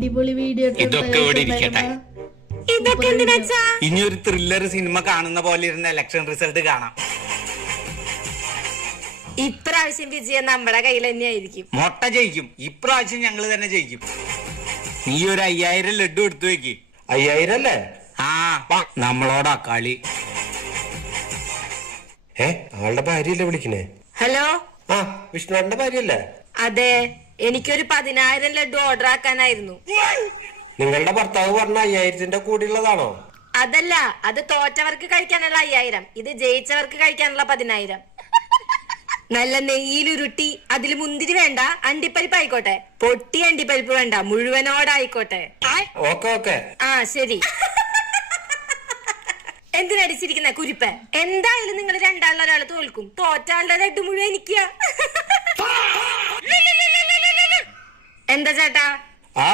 അടിപൊളി വീഡിയോ. ഇതൊക്കെ ഇവിടെ ഇരിക്കട്ടെ. ഇതൊക്കെ എന്തിനാച്ചാ? ഇനി ഒരു ത്രില്ലർ സിനിമ കാണുന്ന പോലെ ഇരുന്ന ഇലക്ഷൻ റിസൾട്ട് കാണാം. ഇപ്രാവശ്യം വിജയം നമ്മുടെ കയ്യിൽ തന്നെ ആയിരിക്കും. മൊട്ട ജയിക്കും. ഇപ്രാവശ്യം ഞങ്ങള് തന്നെ ജയിക്കും. നീ ഒരു 5000 ലഡു എടുത്തു വെക്ക്. 5000 അല്ലേ? ആ, നമ്മളോടാ കളി. ആളുടെ ഭാര്യയല്ലേ വിളിക്കണേ? ഹലോ, ആ, വിഷ്ണുവേട്ടന്റെ ഭാര്യയല്ലേ? അതെ, എനിക്കൊരു 10000 ലഡു ഓർഡർ ആക്കാനായിരുന്നു. നിങ്ങളുടെ ഭർത്താവ് പറഞ്ഞ 5000ന്റെ കൂടിയുള്ളതാണോ? അതല്ല, അത് തോറ്റവർക്ക് കഴിക്കാനുള്ള 5000, ഇത് ജയിച്ചവർക്ക് കഴിക്കാനുള്ള 10000. നല്ല നെയ്യിലുരുട്ടി അതിൽ മുന്തിരി വേണ്ട, അണ്ടിപ്പരിപ്പ് ആയിക്കോട്ടെ. പൊട്ടി അണ്ടിപ്പരിപ്പ് വേണ്ട, മുഴുവനോടായിക്കോട്ടെ. ഓക്കെ. ആ ശരി. എന്തിനടിച്ചിരിക്കുന്ന കുരിപ്പ്? എന്തായാലും നിങ്ങൾ രണ്ടാളിൽ ഒരാൾ തോൽക്കും. തോറ്റാളുടെ ലഡു മുഴുവൻ എനിക്കാ. എന്താ ചേട്ടാ? ആ